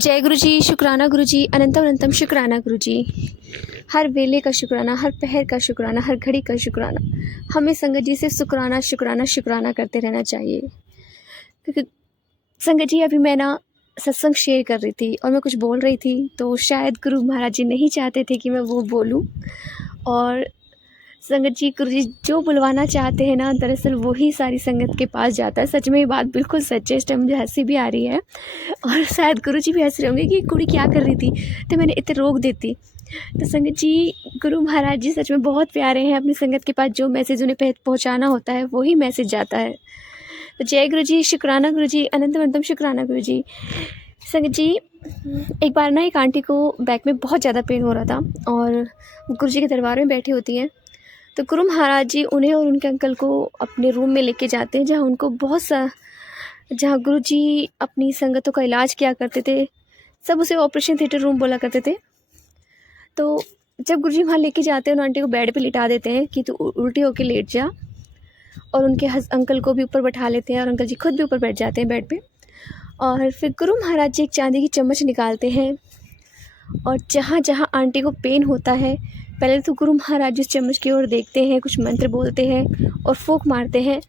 जय गुरु जी, शुक्राना गुरु जी, अनंतम अनंतम शुक्राना गुरु जी। हर वेले का शुक्राना, हर पहर का शुक्राना, हर घड़ी का शुक्राना। हमें संगत जी से शुक्राना शुक्राना शुक्राना करते रहना चाहिए। क्योंकि संगत जी अभी मैं ना सत्संग शेयर कर रही थी और मैं कुछ बोल रही थी, तो शायद गुरु महाराज जी नहीं चाहते थे कि मैं वो बोलूं। और संगत जी, गुरु जी जो बुलवाना चाहते हैं ना, दरअसल वही सारी संगत के पास जाता है। सच में ये बात बिल्कुल सच है। इस टाइम मुझे हंसी भी आ रही है और शायद गुरु जी भी हंस रहे होंगे कि कुड़ी क्या कर रही थी, तो मैंने इतने रोक देती। तो संगत जी, गुरु महाराज जी सच में बहुत प्यारे हैं। अपनी संगत के पास जो मैसेज उन्हें पहुंचाना होता है वही मैसेज जाता है। तो जय गुरु जी, शुक्राना गुरु जी, अनंतम अनंतम शुक्राना गुरु जी। संगत जी, एक बार ना एक आंटी को बैक में बहुत ज़्यादा पेन हो रहा था और गुरु जी के दरबार में बैठी होती हैं। तो गुरु महाराज जी उन्हें और उनके अंकल को अपने रूम में लेके जाते हैं, जहाँ गुरु जी अपनी संगतों का इलाज किया करते थे। सब उसे ऑपरेशन थिएटर रूम बोला करते थे। तो जब गुरु जी वहाँ लेके जाते हैं, उन आंटी को बेड पे लिटा देते हैं कि तू उल्टी होके लेट जा, और उनके अंकल को भी ऊपर बैठा लेते हैं और अंकल जी खुद भी ऊपर बैठ जाते हैं बेड पे। और फिर गुरु महाराज जी एक चांदी की चम्मच निकालते हैं और जहाँ जहाँ आंटी को पेन होता है, पहले तो गुरु महाराज जी उस चम्मच की ओर देखते हैं, कुछ मंत्र बोलते हैं और फूंक मारते हैं।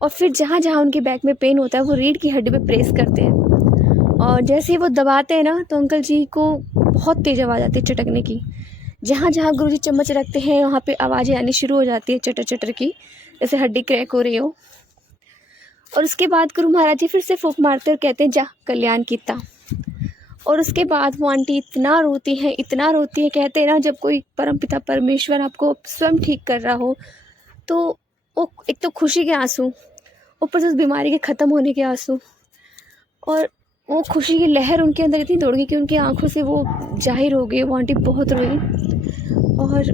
और फिर जहाँ जहाँ उनके बैक में पेन होता है वो रीढ़ की हड्डी पे प्रेस करते हैं। और जैसे ही वो दबाते हैं ना, तो अंकल जी को बहुत तेज़ आवाज़ आती है चटकने की। जहाँ जहाँ गुरु जी चम्मच रखते हैं वहाँ पे आवाज़ें आनी शुरू हो जाती है चटर चटर की, जैसे हड्डी क्रैक हो रही हो। और उसके बाद गुरु महाराज जी फिर से फूंक मारते और कहते हैं, जा कल्याण कीता। और उसके बाद वो आंटी इतना रोती है, इतना रोती है। कहते हैं ना, जब कोई परमपिता परमेश्वर आपको स्वयं ठीक कर रहा हो, तो वो एक तो खुशी के आंसू, ऊपर से उस बीमारी के ख़त्म होने के आंसू, और वो खुशी की लहर उनके अंदर इतनी दौड़ गई कि उनकी आंखों से वो जाहिर हो गई। वो आंटी बहुत रोई और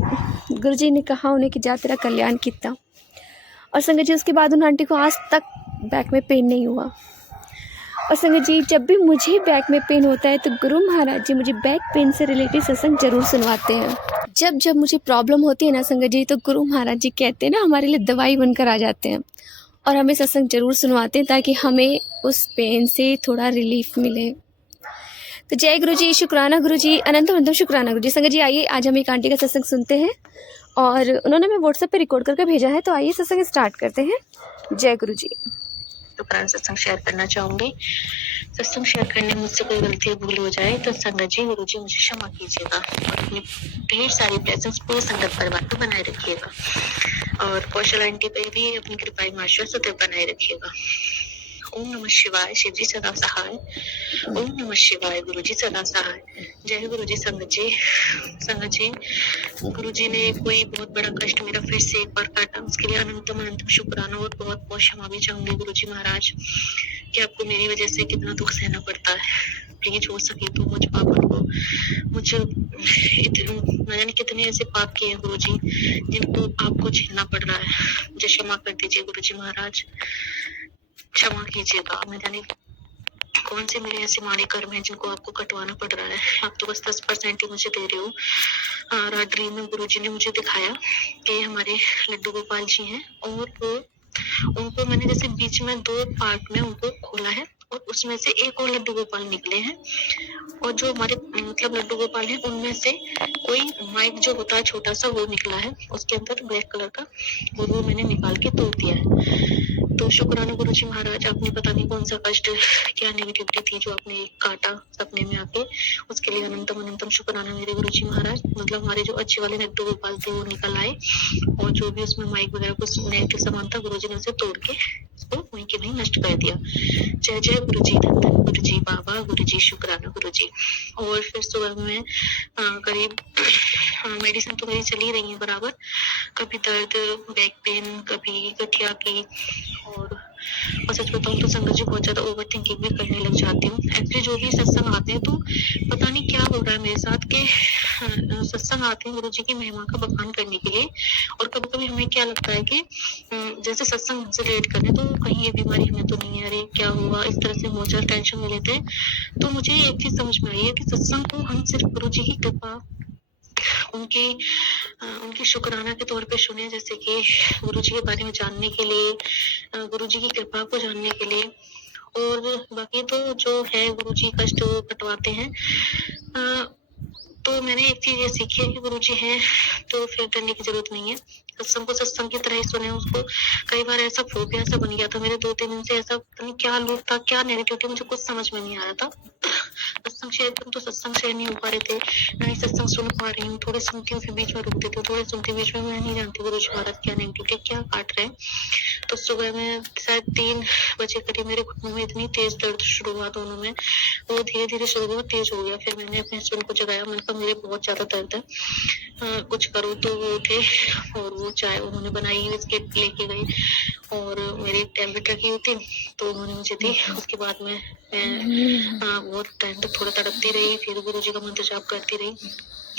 गुरुजी ने कहा उन्हें कि जा तेरा कल्याण किया। और संगत जी, उसके बाद उन आंटी को आज तक बैक में पेन नहीं हुआ। और संगत जी, जब भी मुझे बैक में पेन होता है तो गुरु महाराज जी मुझे बैक पेन से रिलेटेड सत्संग जरूर सुनवाते हैं। जब जब मुझे प्रॉब्लम होती है ना संगत जी, तो गुरु महाराज जी कहते हैं ना, हमारे लिए दवाई बनकर आ जाते हैं और हमें सत्संग जरूर सुनवाते हैं ताकि हमें उस पेन से थोड़ा रिलीफ मिले। तो जय गुरु जी, शुक्राना गुरु जी, अनंत अनंत शुक्राना गुरु जी। संगत जी, आइए आज हम एक आंटी का सत्संग सुनते हैं और उन्होंने हमें व्हाट्सएप पे रिकॉर्ड करके भेजा है। तो आइए सत्संग स्टार्ट करते हैं। जय गुरु जी। शुक्राना सत्संग शेयर करना चाहूंगी। सत्संग शेयर करने में मुझसे कोई गलती भूल हो जाए तो संगत जी, गुरु जी मुझे क्षमा कीजिएगा और अपनी ढेर सारी ब्लेसिंग्स पूरे संगत परिवार पर बनाए रखिएगा और कौशल आंटी पे भी अपनी कृपाई माशा सदैव बनाए रखिएगा। ओम नमः शिवाय। शिव जी सदा सहाय। ओम नमः शिवाय। गुरु जी सदा सहाय। जय गुरु जी। संगत जी, गुरु जी ने कोई बहुत बड़ा कष्ट मेरा फिर से एक बार काटा, उसके लिए अनंतम अनंतम शुक्राना और बहुत बहुत क्षमा भी चाहूंगी गुरु जी महाराज कि आपको मेरी वजह से कितना दुख सहना पड़ता है। प्लीज हो सके तो मुझ पापन को, न जाने कितने ऐसे पाप किए हैं गुरु जी जिनको आपको झेलना पड़ रहा है। मुझे क्षमा कर दीजिए गुरु जी महाराज, क्षमा कीजिएगा। मैं जाने कौन से मेरे ऐसे माड़े कर्म हैं जिनको आपको कटवाना पड़ रहा है। आप तो बस 10% ही मुझे दे रहे हो। रात ड्रीम में गुरुजी ने मुझे दिखाया कि हमारे लड्डू गोपाल जी हैं और वो उनको मैंने जैसे बीच में 2 पार्ट में उनको खोला है और उसमें से एक और लड्डू गोपाल निकले हैं और जो हमारे मतलब लड्डू गोपाल हैं उनमें से कोई माइक जो होता है छोटा सा वो निकला है, उसके अंदर ब्लैक कलर का, और वो मैंने निकाल के तोड़ दिया है। तो शुक्राना गुरु जी महाराज, आपने पता नहीं कौन सा कष्ट, क्या नेगेटिविटी थी जो आपने काटा सपने में आके, उसके लिए अनंतम अनंतम शुक्राना मेरे गुरु जी महाराज। मतलब हमारे जो अच्छे वाले लड्डू गोपाल थे वो निकल आए और जो भी उसमें माइक वगैरह कुछ नेगेटिव सामान था गुरु जी ने उसे तोड़ के उसको वहीं के वहीं नष्ट कर दिया। जय जय गुरु जी, धन धन गुरु जी, बाबा गुरु जी, शुक्राना गुरु जी। और फिर सुबह में करीब मेडिसिन तो मेरी चली रही है बराबर, कभी दर्द, बैक पेन, कभी गठिया की, और सच बताऊं तो संगत जी बहुत ज्यादा ओवर थिंकिंग भी करने लग जाती हूँ। एक्चुअली जो भी सत्संग आते हैं तो पता नहीं क्या हो रहा है मेरे साथ के सत्संग आते हैं गुरु जी की महिमा का बखान करने के लिए, और कभी कभी हमें क्या लगता है कि जैसे सत्संग हमसे रिलेट करें तो कहीं ये बीमारी हमें तो नहीं है, अरे क्या हुआ, इस तरह से बहुत ज्यादा टेंशन में लेते हैं। तो मुझे एक चीज समझ में आई है कि सत्संग को हम सिर्फ गुरु जी की कृपा, उनकी शुक्राना के तौर पे सुने, जैसे कि गुरु जी के बारे में जानने के लिए, गुरु जी की कृपा को जानने के लिए, और बाकी तो जो है गुरुजी कष्ट वो कटवाते हैं। तो मैंने एक चीज़ ये सीखी है कि गुरुजी हैं तो फिर डरने की ज़रूरत नहीं है। सत्संग को सत्संग की तरह ही सुने उसको। कई बार ऐसा फ़ोबिया सा बन गया था मेरे 2-3 दिन से, ऐसा पता नहीं क्या लूप था, क्या नेगेटिविटी, मुझे कुछ समझ में नहीं आ रहा था। सत्संग शेयर करूँ तो सत्संग शेयर नहीं हो पा रहे थे, ना ही सत्संग सुन पा रही हूँ। थोड़े सुनती हूँ फिर बीच में रुक देती हूँ, थोड़े सुनती हूँ बीच में, मैं नहीं जानती गुरुजी महाराज क्या नेगेटिविटी क्या काट रहे हैं। तो सुबह में शायद 3 बजे करीब मेरे घुटनों में इतनी तेज़ दर्द शुरू हुआ दोनों में, वो धीरे-धीरे शुरू हुआ, तेज़ हो गया। फिर मैंने अपने हस्बैंड को जगाया, मैंने कहा मेरे बहुत ज़्यादा दर्द है, कुछ करो। तो वो उठे और वो चाय उन्होंने बनाई, बिस्किट लेके गए और मेरी एक टैबलेट रखी हुई थी तो उन्होंने मुझे दी। उसके बाद में मैं बहुत टाइम तक थोड़ा तड़पती रही, फिर गुरुजी का मंत्र जाप करती रही।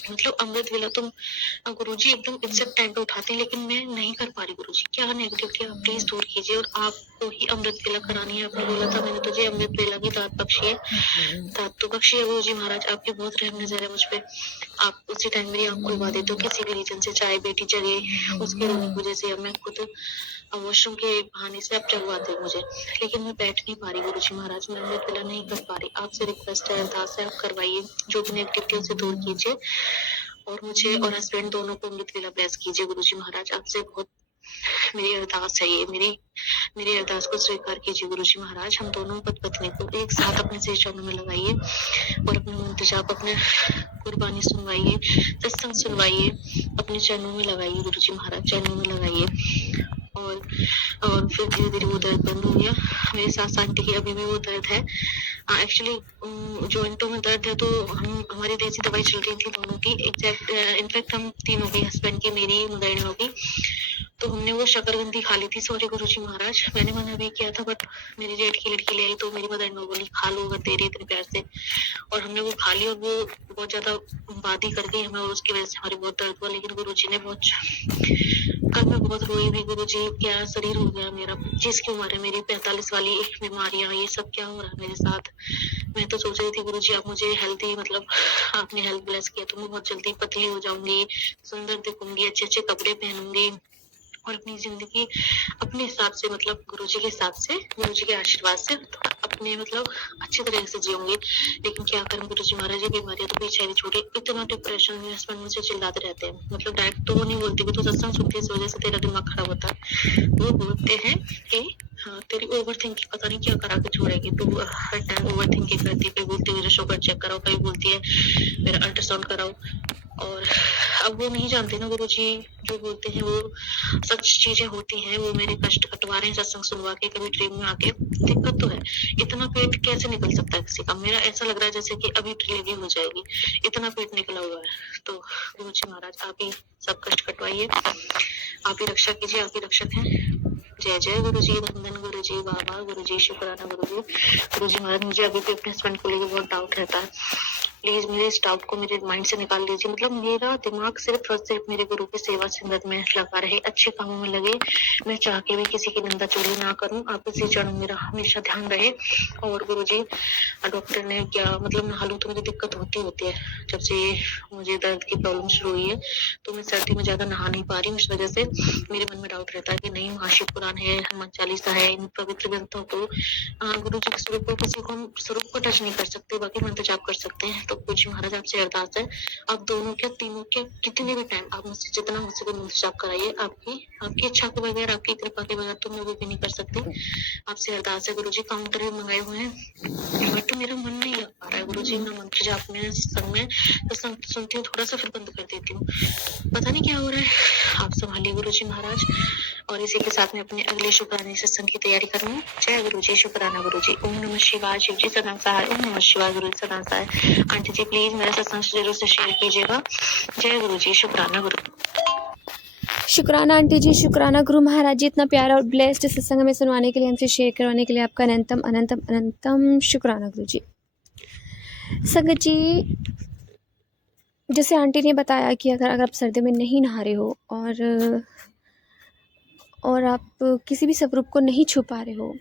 मतलब अमृत वेला तो गुरुजी एकदम एग्जैक्ट टाइम पे उठाते हैं, लेकिन मैं नहीं कर पा रही। गुरुजी क्या नेगेटिविटी आप प्लीज दूर कीजिए, और आपको ही अमृत वेला करानी है। आपने बोला था मैंने तुझे अमृत वेला की दात बख्शी है, दात तो बख्शी है गुरुजी महाराज, आपकी बहुत रहम नजर है मुझ पे। आप उसी टाइम मेरी आंख खुलवा देते हो किसी भी रीजन से, चाहे बेटी जगे उसके रोने की वजह से, या मैं खुद वॉशरूम के बहाने से आप जगवाते हो मुझे, लेकिन मैं बैठ नहीं पा रही गुरुजी महाराज, मैं अमृत वेला नहीं कर पा रही। आपसे रिक्वेस्ट है, अरदास है, आप करवाइए, जो भी नेगेटिविटी उसे दूर कीजिए और मुझे और हस्बैंड दोनों को अमृत वेला ब्लेस कीजिए गुरुजी महाराज। आपसे बहुत मेरी अरदास है, ये मेरी अरदास को स्वीकार कीजिए गुरुजी महाराज। हम दोनों पति पत्नी को एक साथ अपने श्री चरणों में लगाइए और अपने मंत्र जाप, अपने कुर्बानी सुनवाइए, सत्संग सुनवाइए, अपने चरणों में लगाइए गुरुजी महाराज, चरणों में लगाइए। और फिर धीरे धीरे वो दर्द बंद हो गया। मेरे सास आंटी की अभी भी वो दर्द है। एक्चुअली जॉइंटों में दर्द है तो हमारी देसी दवाई चल रही थी दोनों की, इनफैक्ट हम तीनों की, हस्बैंड की, मेरी, मदर की। तो हमने वो शकरकंदी खा ली थी, सॉरी गुरुजी महाराज, मैंने मना भी किया था, बट मेरी जेठ की लड़की ले आई तो मेरी मदर ने बोली खा लो अगर दे रही इतने प्यार से, और हमने वो खा ली और वो बहुत ज्यादा बादी कर गई हमें, और उसकी वजह से हमारी बहुत दर्द हुआ। लेकिन गुरुजी ने कल मैं बहुत रोई भी, गुरुजी क्या शरीर हो गया मेरा, 25 की उम्र है मेरी, 45 वाली बीमारियां, ये सब क्या हो रहा है मेरे साथ। मैं तो सोच रही थी गुरुजी आप मुझे हेल्थी, मतलब आपने हेल्थ ब्लेस किया तो मैं बहुत जल्दी पतली हो जाऊंगी, सुंदर दिखूंगी, अच्छे अच्छे कपड़े पहनूंगी और अपनी जिंदगी अपने हिसाब से, मतलब गुरुजी के हिसाब से, गुरुजी के आशीर्वाद से अपने मतलब अच्छी तरह से जीऊंगी। लेकिन क्या करूं गुरुजी महाराज, ये बीमारियां तो पीछे नहीं छोड़ी। इतना डिप्रेशन, मेरे हस्बैंड मुझसे चिल्लाते रहते हैं, मतलब डायरेक्ट तो वो नहीं बोलते कि तू सत्संग सुनती है इस वजह से तेरा दिमाग खराब होता है, वो बोलते हैं कि हाँ तेरी ओवर थिंकिंग पता नहीं क्या करा के छोड़ेगी, तू हर टाइम ओवर थिंकिंग करती है। कहीं बोलती है मेरा शुगर चेक कराओ, कहीं बोलती है मेरा अल्ट्रासाउंड कराओ। और अब वो नहीं जानते ना गुरुजी, जो बोलते हैं वो सच चीजें होती हैं। वो मेरे कष्ट कटवा रहे हैं सत्संग सुनवा के, कभी ड्रीम में आके। दिक्कत तो है, इतना पेट कैसे निकल सकता है किसी का, मेरा ऐसा लग रहा है जैसे कि अभी डिलीवरी हो जाएगी, इतना पेट निकला हुआ है। तो गुरुजी महाराज आप ही सब कष्ट कटवाइए, आप ही रक्षा कीजिए, आप ही रक्षक हैं। जय जय गुरुजी, धन गुरुजी, बाबा गुरुजी, शुक्राना गुरुजी। गुरुजी महाराज मुझे अभी भी अपने हस्बैंड को लेकर बहुत डाउट रहता है, प्लीज मेरे इस डाउट को मेरे माइंड से निकाल दीजिए। मतलब मेरा दिमाग सिर्फ और सिर्फ मेरे गुरु की सेवा सिमरत में लगा रहे, अच्छे कामों में लगे, मैं चाह के भी किसी की निंदा चोरी ना करूं। आपके श्री चरणों में मेरा हमेशा ध्यान रहे। और गुरुजी डॉक्टर ने क्या, मतलब नहालू तो मुझे दिक्कत होती है, जब से मुझे दर्द की प्रॉब्लम शुरू हुई है तो मैं सर्दी में ज्यादा नहा नहीं पा रही हूँ। इस वजह से मेरे मन में डाउट रहता है कि नहीं, महाशिव पुराण है, हनुमान चालीसा है, इन पवित्र ग्रंथों को, गुरु जी के स्वरूप को, किसी को हम स्वरूप को टच नहीं कर सकते, बाकी मंत्र जाप कर सकते हैं। तो गुरुजी महाराज आपसे अरदास है, आप दोनों के, तीनों के, कितने भी टाइम आप मुझसे जितना हो सके मंत्र जाप कराइए। आपकी इच्छा के बगैर, आपकी कृपा के बगैर तो मैं वो भी नहीं कर सकती। आपसे अरदास है गुरुजी, काउंटर भी मंगाए हुए हैं बट मेरा मन नहीं लग पा रहा है गुरुजी, मैं मंत्र जाप में, संग में तो सुनती हूँ, थोड़ा सा फिर बंद कर देती हूँ, पता नहीं क्या हो रहा है। आप संभालिए गुरुजी महाराज। और इसी के साथ में अपने अगले शुक्राने सत्संग की तैयारी कर रही हूँ। जय गुरुजी, शुक्राना गुरुजी। ओम नमः शिवाय, शिव जी सदा सहाय। ओम नमः शिवाय, गुरु जी सदा सहाय। आंटी जी प्लीज मेरा सत्संग जरूर से शेयर कीजिएगा। जय गुरुजी, शुक्राना गुरु। शुक्राना आंटी जी, शुक्राना गुरु महाराज जी, इतना प्यारा और ब्लेस्ड सत्संग में सुनवाने के लिए, हमसे शेयर करवाने के लिए आपका अनंतम अनंतम अनंतम शुक्राना गुरु जी। संगत जी, जैसे आंटी ने बताया कि अगर आप सर्दी में नहीं नहा रहे हो और आप किसी भी स्वरूप को नहीं छू पा रहे हो,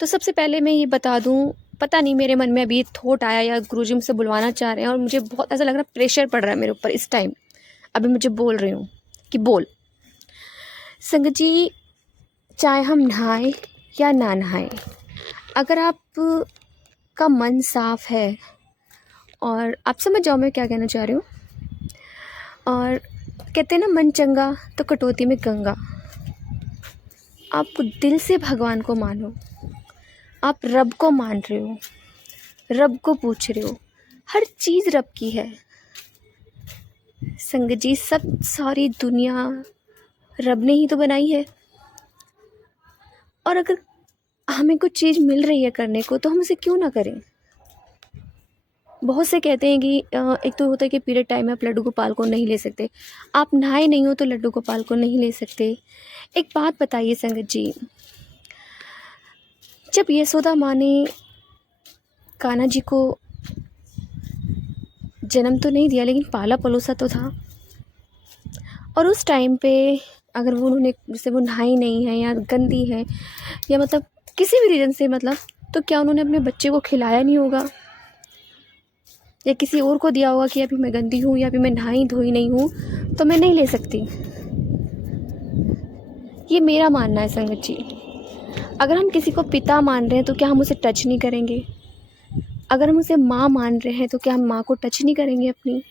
तो सबसे पहले मैं ये बता दूं, पता नहीं मेरे मन में अभी थॉट आया या गुरुजी मुझसे बुलवाना चाह रहे हैं और मुझे बहुत ऐसा लग रहा है प्रेशर पड़ रहा है मेरे ऊपर इस टाइम, अभी मुझे बोल रही हूँ कि बोल। संगत जी, चाहे हम नहाएं या ना नहाएं, अगर आप का मन साफ है, और आप समझ जाओ मैं क्या कहना चाह रही हूँ। और कहते हैं ना, मन चंगा तो कटौती में गंगा। आप दिल से भगवान को मानो, आप रब को मान रहे हो, रब को पूछ रहे हो, हर चीज़ रब की है। संगत जी, सब सारी दुनिया रब ने ही तो बनाई है। और अगर हमें कुछ चीज़ मिल रही है करने को, तो हम उसे क्यों ना करें। बहुत से कहते हैं कि एक तो होता है कि पीरियड टाइम में आप लड्डू गोपाल को नहीं ले सकते, आप नहाए नहीं हो तो लड्डू गोपाल को नहीं ले सकते। एक बात बताइए संगत जी, जब यशोदा माँ ने कान्हा जी को जन्म तो नहीं दिया, लेकिन पाला पलोसा तो था। और उस टाइम पे अगर वो उन्होंने, जैसे वो नहाई नहीं है या गंदी है या मतलब किसी भी रीज़न से, मतलब तो क्या उन्होंने अपने बच्चे को खिलाया नहीं होगा या किसी और को दिया होगा कि अभी मैं गंदी हूँ या अभी मैं नहाई धोई नहीं हूँ तो मैं नहीं ले सकती। ये मेरा मानना है संगत जी। अगर हम किसी को पिता मान रहे हैं तो क्या हम उसे टच नहीं करेंगे? अगर हम उसे माँ मान रहे हैं तो क्या हम माँ को टच नहीं करेंगे अपनी?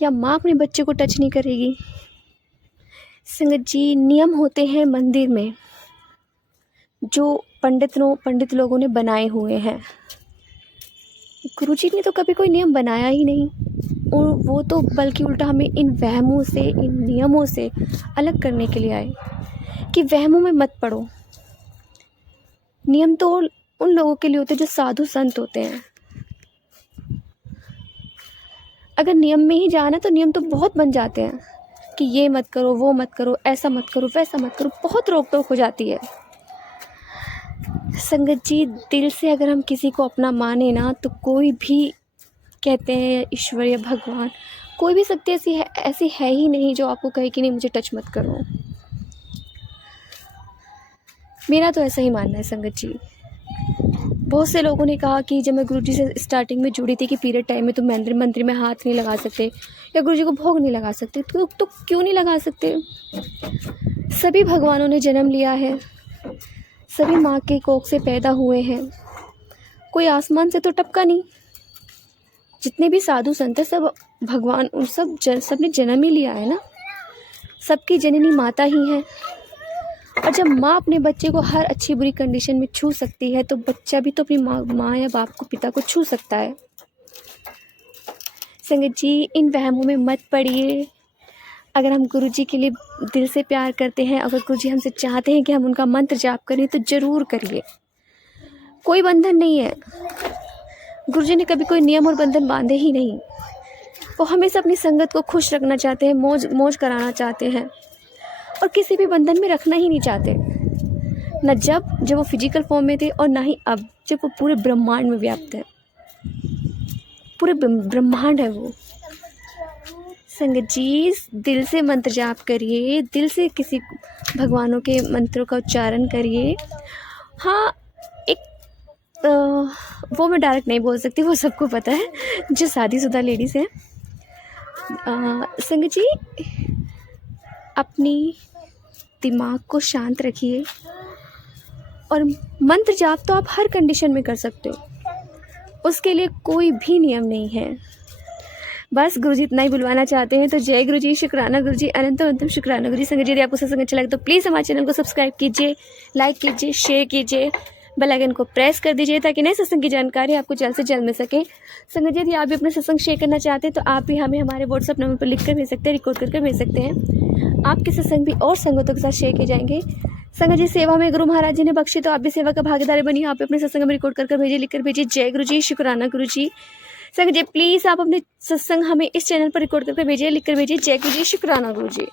या माँ अपने बच्चे को टच नहीं करेगी? संगत जी, नियम होते हैं मंदिर में जो पंडित लोगों ने बनाए हुए हैं। गुरुजी ने तो कभी कोई नियम बनाया ही नहीं, और वो तो बल्कि उल्टा हमें इन वहमों से, इन नियमों से अलग करने के लिए आए कि वहमों में मत पड़ो। नियम तो उन लोगों के लिए होते हैं जो साधु संत होते हैं। अगर नियम में ही जाना तो नियम तो बहुत बन जाते हैं कि ये मत करो, वो मत करो, ऐसा मत करो, वैसा मत करो, बहुत रोक टोक हो जाती है। संगत जी, दिल से अगर हम किसी को अपना माने ना, तो कोई भी, कहते हैं ईश्वर या भगवान, कोई भी शक्ति ऐसी है ही नहीं जो आपको कहे कि नहीं मुझे टच मत करो। मेरा तो ऐसा ही मानना है संगत जी। बहुत से लोगों ने कहा कि जब मैं गुरुजी से स्टार्टिंग में जुड़ी थी कि पीरियड टाइम में तो मंदिर में हाथ नहीं लगा सकते या गुरुजी को भोग नहीं लगा सकते, तो क्यों नहीं लगा सकते? सभी भगवानों ने जन्म लिया है, सभी माँ के कोख से पैदा हुए हैं, कोई आसमान से तो टपका नहीं। जितने भी साधु संत हैं सब भगवान, उन सब ने जन्म ही लिया है ना। सबकी जननी माता ही है। और जब माँ अपने बच्चे को हर अच्छी बुरी कंडीशन में छू सकती है, तो बच्चा भी तो अपनी माँ या बाप को, पिता को छू सकता है। संगत जी, इन वहमों में मत पड़िए। अगर हम गुरुजी के लिए दिल से प्यार करते हैं, अगर गुरुजी हमसे चाहते हैं कि हम उनका मंत्र जाप करें, तो ज़रूर करिए। कोई बंधन नहीं है, गुरुजी ने कभी कोई नियम और बंधन बांधे ही नहीं। वो हमेशा अपनी संगत को खुश रखना चाहते हैं, मौज कराना चाहते हैं, और किसी भी बंधन में रखना ही नहीं चाहते। न जब वो फिजिकल फॉर्म में थे, और ना ही अब जब वो पूरे ब्रह्मांड में व्याप्त है। पूरे ब्रह्मांड है वो। संगत जी, दिल से मंत्र जाप करिए, दिल से किसी भगवानों के मंत्रों का उच्चारण करिए। हाँ, वो मैं डायरेक्ट नहीं बोल सकती, वो सबको पता है जो शादीशुदा लेडीज़ हैं। संगत जी, अपनी दिमाग को शांत रखिए, और मंत्र जाप तो आप हर कंडीशन में कर सकते हो, उसके लिए कोई भी नियम नहीं है। बस गुरुजी इतना ही बुलवाना चाहते हैं। तो जय गुरुजी, शुक्राना गुरुजी, अनंतम शुक्राना गुरुजी। संगत जी, यदि आपको सत्संग अच्छा लगे तो प्लीज़ हमारे चैनल को सब्सक्राइब कीजिए, लाइक कीजिए, शेयर कीजिए, बेल आइकन को प्रेस कर दीजिए ताकि नए सत्संग की जानकारी आपको जल्द से जल्द मिल सके। संगत जी, यदि आप भी अपना सत्संग शेयर करना चाहते हैं तो आप भी हमें हमारे व्हाट्सअप नंबर पर लिख कर भेज सकते हैं, रिकॉर्ड करके भेज सकते हैं। आपके सत्संग भी और संगतों के साथ शेयर किए जाएंगे। संगत जी, सेवा में गुरु महाराज जी ने बख्शी, तो आप भी सेवा का भागीदारी बनिए। आप अपने सत्संग में रिकॉर्ड कर भेजिए, लिख कर भेजिए। जय गुरु जी, शुक्राना गुरु जी। संगत जी, प्लीज़ आप अपने सत्संग हमें इस चैनल पर रिकॉर्ड करके भेजिए, लिख कर भेजिए। जय गुरु जी, शुक्राना गुरु जी।